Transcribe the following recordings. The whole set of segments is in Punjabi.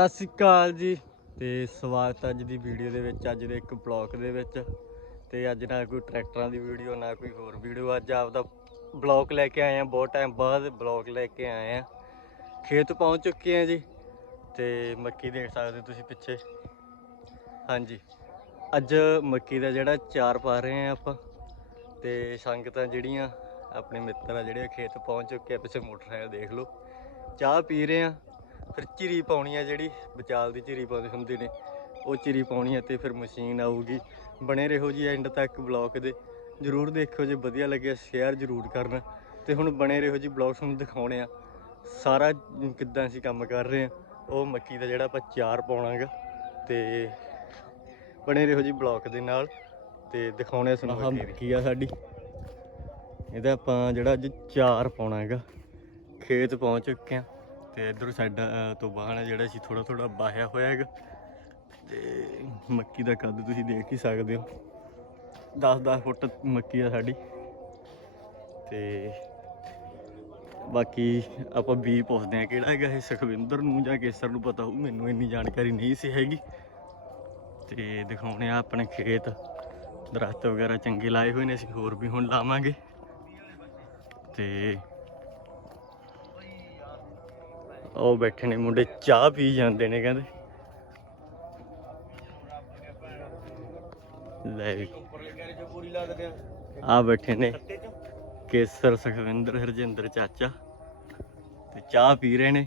ਸਤਿ ਸ਼੍ਰੀ ਅਕਾਲ ਜੀ ਤੇ ਸਵਾਗਤ ਅੱਜ ਦੀ ਵੀਡੀਓ ਦੇ ਵਿੱਚ, ਅੱਜ ਦੇ ਇੱਕ ਬਲੌਗ ਦੇ ਵਿੱਚ। ਤੇ ਅੱਜ ਨਾ ਕੋਈ ਟਰੈਕਟਰਾਂ ਦੀ ਵੀਡੀਓ ਨਾ ਕੋਈ ਹੋਰ ਵੀਡੀਓ ਅੱਜ ਆਪਦਾ ਬਲੌਗ ਲੈ ਕੇ ਆਏ ਆ, ਬਹੁਤ ਟਾਈਮ ਬਾਅਦ ਬਲੌਗ ਲੈ ਕੇ ਆਏ ਆ। ਖੇਤ ਪਹੁੰਚ ਚੁੱਕੇ ਆ ਜੀ ਤੇ ਮੱਕੀ ਦੇਖ ਸਕਦੇ ਹੋ ਤੁਸੀਂ ਪਿੱਛੇ। ਹਾਂਜੀ, ਅੱਜ ਮੱਕੀ ਦਾ ਜਿਹੜਾ ਚਾਰ ਪਾ ਰਹੇ ਆ ਆਪਾਂ। ਤੇ ਸੰਗਤਾਂ ਜਿਹੜੀਆਂ, ਆਪਣੇ ਮਿੱਤਰ ਆ ਜਿਹੜੇ ਖੇਤ ਪਹੁੰਚ ਚੁੱਕੇ ਆ, ਪਿੱਛੇ ਮੋਟਰਸਾਈਕਲ ਦੇਖ ਲਓ। ਚਾਹ ਪੀ ਰਹੇ ਆ। ਫਿਰ ਚਿਰੀ ਪਾਉਣੀ ਆ ਜਿਹੜੀ ਵਿਚਾਲ ਦੀ ਚਿਰੀ ਪਾਉਂਦੇ ਹੁੰਦੇ ਨੇ ਉਹ ਚਿਰੀ ਪਾਉਣੀ ਆ ਤੇ ਫਿਰ ਮਸ਼ੀਨ ਆਊਗੀ। ਬਣੇ ਰਹੋ ਜੀ ਐਂਡ ਤੱਕ ਬਲੌਗ ਦੇ। ਜਰੂਰ ਦੇਖਿਓ ਜੇ ਵਧੀਆ ਲੱਗਿਆ ਸ਼ੇਅਰ ਜਰੂਰ ਕਰਨਾ। ਤੇ ਹੁਣ ਬਣੇ ਰਹੋ ਜੀ ਬਲੌਗ ਤੁਹਾਨੂੰ ਦਿਖਾਉਣੇ ਆ। ਸਾਰਾ ਕਿੱਦਾਂ ਅਸੀਂ ਕੰਮ ਕਰ ਰਹੇ ਆ ਉਹ ਮੱਕੀ ਦਾ ਜਿਹੜਾ ਆਪਾਂ ਚਾਰ ਪਾਉਣਾਗਾ। ਤੇ ਬਣੇ ਰਹੋ ਜੀ ਬਲੌਗ ਦੇ ਨਾਲ ਤੇ ਦਿਖਾਉਣੇ ਆ ਤੁਹਾਨੂੰ ਮੱਕੀ ਆ ਸਾਡੀ। ਇਹਦਾ ਆਪਾਂ ਜਿਹੜਾ ਅੱਜ ਚਾਰ ਪਾਉਣਾ ਹੈਗਾ ਖੇਤ ਪਹੁੰਚ ਚੁੱਕੇ ਆ। ਤੇ ਇਧਰ ਸਾਈਡ ਤੋਂ ਬਾਹਰ ਜਿਹੜਾ ਸੀ ਥੋੜਾ ਥੋੜਾ ਬਾਹਿਆ ਹੋਇਆ ਹੈਗਾ। ਤੇ ਮੱਕੀ ਦਾ ਕੱਦ ਤੁਸੀਂ ਦੇਖ ਹੀ ਸਕਦੇ ਹੋ। 10-10 ਫੁੱਟ ਮੱਕੀ ਆ ਸਾਡੀ। ਤੇ ਬਾਕੀ ਆਪਾਂ ਬੀ ਪੁੱਛਦੇ ਆ ਕਿਹੜਾ ਹੈਗਾ ਇਹ ਸੁਖਵਿੰਦਰ ਨੂੰ ਜਾਂ ਕੇਸਰ ਨੂੰ ਪਤਾ ਹੋਊ, ਮੈਨੂੰ ਇੰਨੀ ਜਾਣਕਾਰੀ ਨਹੀਂ ਸੀ ਹੈਗੀ। ਤੇ ਦਿਖਾਉਣੇ ਆ ਆਪਣੇ ਖੇਤ। ਦਰਖਤ ਵਗੈਰਾ ਚੰਗੇ ਲਾਏ ਹੋਏ ਨੇ, ਅਸੀਂ ਹੋਰ ਵੀ ਹੁਣ ਲਾਵਾਂਗੇ। ਤੇ ਉਹ ਬੈਠੇ ਨੇ ਮੁੰਡੇ ਚਾਹ ਪੀ ਜਾਂਦੇ ਨੇ ਕਹਿੰਦੇ। ਲੈ ਵੀ। ਆ ਬੈਠੇ ਨੇ ਕੇਸਰ ਸੁਖਵਿੰਦਰ ਹਰਜਿੰਦਰ ਚਾਚਾ ਤੇ ਚਾਹ ਪੀ ਰਹੇ ਨੇ।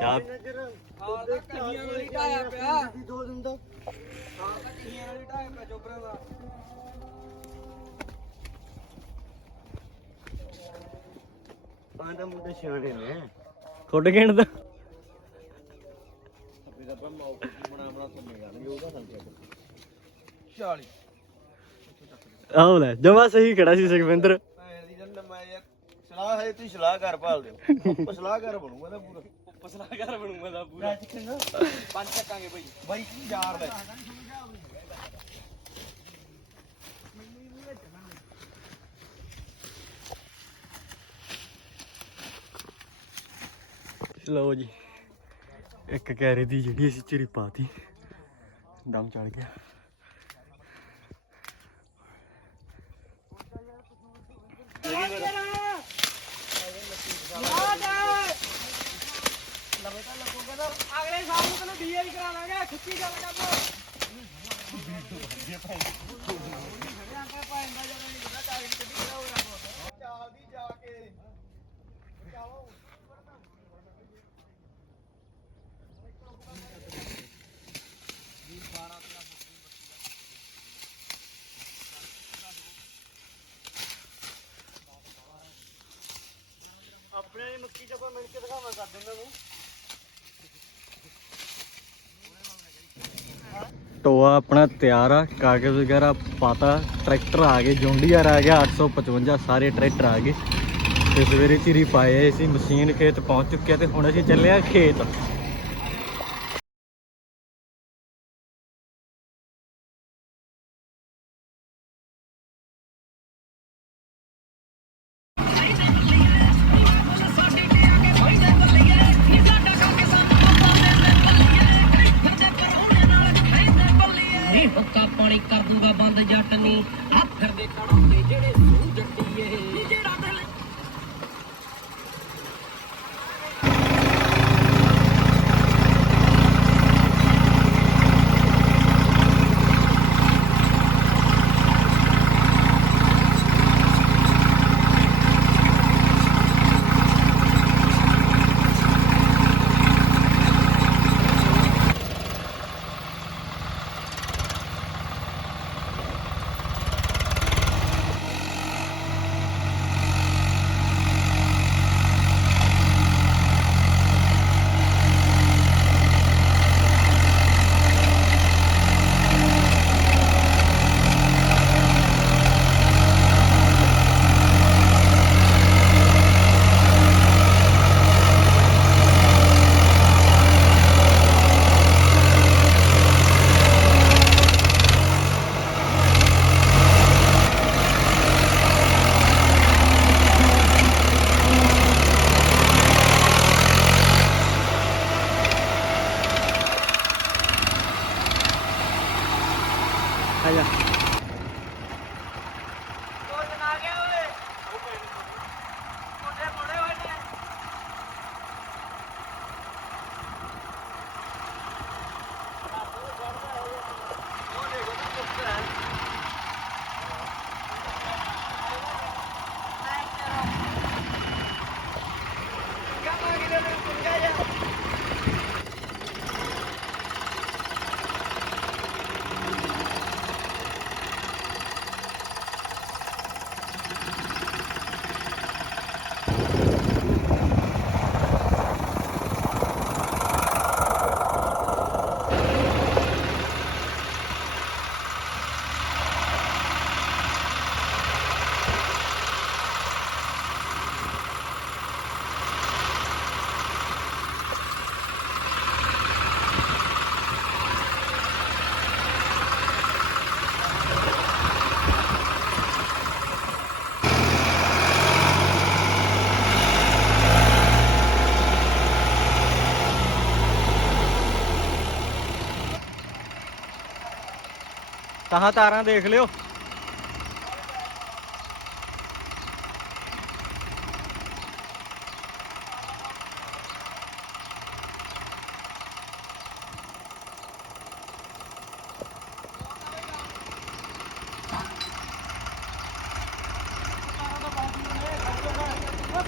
ਚਾਹ ਪਾਂਦਾ ਮੁੰਡੇ ਸਿਆਣੇ ਨੇ। ਤੁਹਾਡੇ ਕਹਿਣ ਦਾ। ਫਿਰ ਆਪਾਂ ਮੌਕੇ ਦੀ ਬਣਾ ਬਣਾ ਤੋਂ ਜਾਣਗੇ ਉਹਦਾ ਸੰਖਿਆ 40 ਆਹ ਲੈ ਜਮਾ ਸਹੀ ਖੜਾ ਸੀ ਸੁਖਵਿੰਦਰ। ਭੈਣ ਦੀ ਜੰਨ ਮੈਂ ਯਾਰ ਸਲਾਹ ਹੈ ਤੁਸੀਂ ਸਲਾਹ ਕਰ ਭਾਲ ਦਿਓ ਉਹ ਸਲਾਹ ਕਰ ਬਣੂਗਾ ਨਾ ਪੂਰਾ। ਘਰ ਬਣੂਗਾ ਦਾ ਪੂਰਾ ਪੰਜ ਚੱਕਾਂਗੇ ਭਾਈ ਬਾਈ ਯਾਰ ਲੈ। ਲਓ ਜੀ। ਇੱਕ ਕੈਰੇ ਦੀ ਜਿਹੜੀ ਅਸੀਂ ਚਿਰੀ ਪਾਤੀ। ਦਮ ਚੜ ਗਿਆ। ਅਗਲੇ ਸਾਲ ਨੂੰ ਤੈਨੂੰ ਡੀਆਈ ਕਰਾ ਲਾਂਗੇ ਖੁੱਚੀ ਗੱਲ ਕਰ ਚਾਲਦੀ ਜਾ ਕੇ। ਆਪਣੇ ਵਾਲੀ ਮੱਕੀ ਚ ਮਿਲ ਕੇ ਦਿਖਾਵਾਂ, ਕਰ ਦਿੰਦਾ ਨੂੰ ਟੋਆ ਆਪਣਾ ਤਿਆਰ ਆ, ਕਾਗਜ਼ ਵਗੈਰਾ ਪਾਤਾ, ਟਰੈਕਟਰ ਆ ਗਏ, ਜੌਂਡੀਆਰ ਆ ਗਿਆ 855 ਸਾਰੇ ਟਰੈਕਟਰ ਆ ਗਏ। ਤੇ ਸਵੇਰੇ ਚਿਰੀ ਪਾਏ ਸੀ, ਮਸ਼ੀਨ ਖੇਤ ਪਹੁੰਚ ਚੁੱਕਿਆ ਤੇ ਹੁਣ ਅਸੀਂ ਚੱਲੇ ਆ ਖੇਤ। ਨੀ ਹੁੱਕਾ ਪਾਣੀ ਕਰ ਦੂਗਾ ਬੰਦ ਜੱਟ ਨੀ। ਆ ਦੇ ਕੜਾਉਂਦੇ ਜਿਹੜੇ ਸੂ ਜੱਟੀਏ ਜਿਹੜਾ ਤਾਹਾਂ ਤਾਰਾਂ ਦੇਖ ਲਿਓ।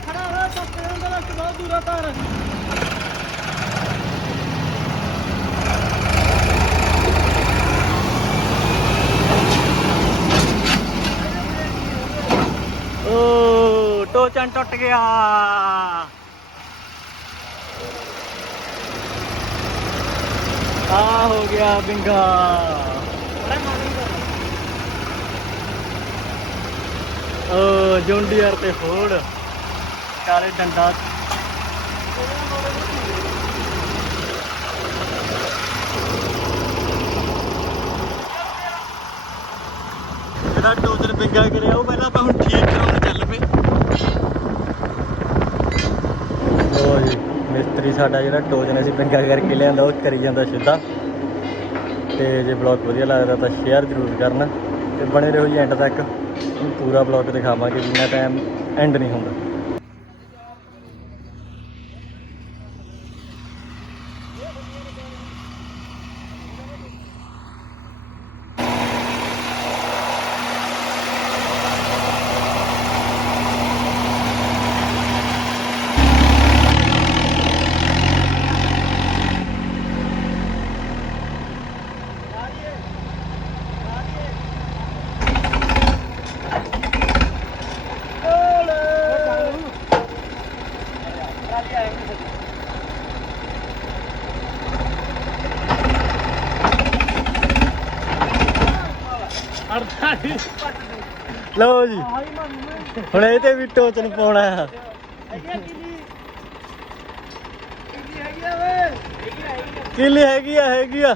ਖੜਾ ਹੋ ਚੱਕ ਦੇ ਅੰਦਰ ਬਹੁਤ ਦੂਰ ਤਾਰ। ਓ ਟੋਚਨ ਟੁੱਟ ਗਿਆ। ਆ ਹੋ ਗਿਆ ਬਿੰਗਾ। ਓ ਜੌਂਡੀਅਰ ਤੇ ਫੋੜ। ਕਾਲੇ ਡੰਡਾ। ਜਿਹੜਾ ਟੋਚਨ ਬਿੰਗਾ ਕਰਿਆ ਉਹ ਪਹਿਲਾਂ ਆਪਾਂ ਹੁਣ ਠੀਕ ਕਰਾਉਣ ਚੱਲ ਪਏ ਲੋ ਜੀ ਮਿਸਤਰੀ ਸਾਡਾ ਜਿਹੜਾ ਟੋਜਨ ਅਸੀਂ ਬਿੰਗਾ ਕਰਕੇ ਲਿਆਂਦਾ, ਉਹ ਕਰੀ ਜਾਂਦਾ ਸਿੱਧਾ। ਤੇ ਜੇ ਬਲੌਗ ਵਧੀਆ ਲੱਗਦਾ ਤਾਂ ਸ਼ੇਅਰ ਜ਼ਰੂਰ ਕਰਨਾ ਤੇ ਬਣੇ ਰਹੋ ਜੀ ਐਂਡ ਤੱਕ। ਪੂਰਾ ਬਲੌਗ ਦਿਖਾਵਾਂਗੇ ਜਿੰਨਾ ਟਾਈਮ ਐਂਡ ਨਹੀਂ ਹੁੰਦਾ। ਲਓ ਜੀ। ਹੁਣ ਇਹ ਤੇ ਵੀ ਟੋਚਨ ਪਾਉਣਾ ਆ। ਕਿੱਲੀ ਹੈਗੀ ਆ ਹੈਗੀ ਆ।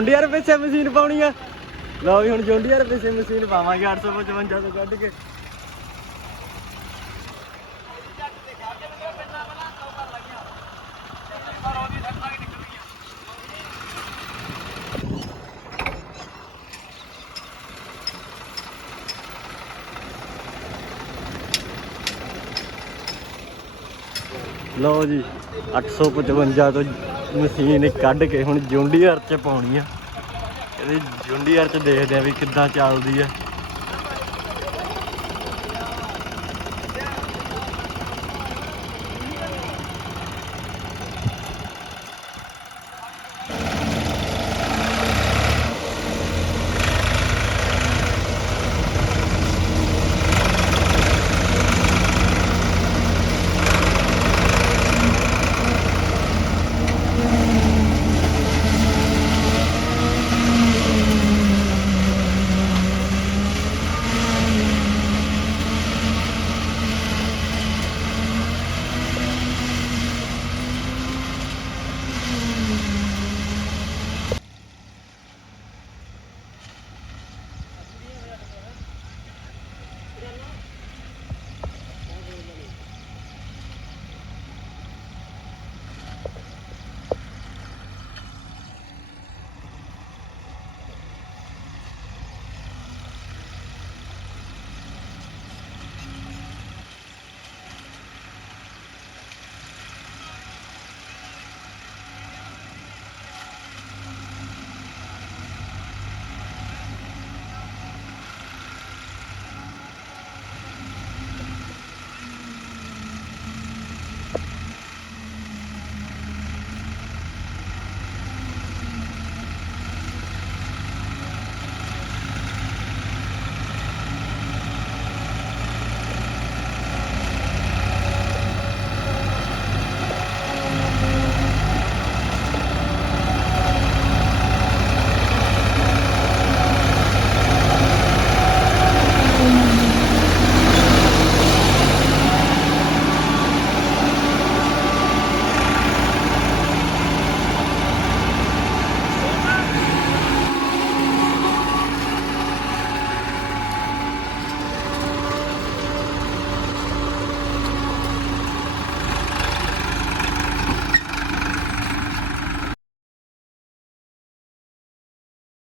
ਜੌਂਡੀਅਰ ਪਿੱਛੇ ਮਸ਼ੀਨ ਪਾਉਣੀ ਆ ਲਓ ਵੀ ਹੁਣ ਜੌਂਡੀਅਰ ਪਿੱਛੇ ਮਸ਼ੀਨ ਪਾਵਾਂਗੇ 855 ਤੋਂ ਕੱਢ ਕੇ। ਲਓ ਜੀ 855 ਤੋਂ ਮਸ਼ੀਨ ਕੱਢ ਕੇ ਹੁਣ ਜੌਂਡੀਅਰ ਚ ਪਾਉਣੀ ਆ। ਇਹਦੇ ਜੌਂਡੀਅਰ ਚ ਦੇਖਦੇ ਆ ਵੀ ਕਿੱਦਾਂ ਚੱਲਦੀ ਆ।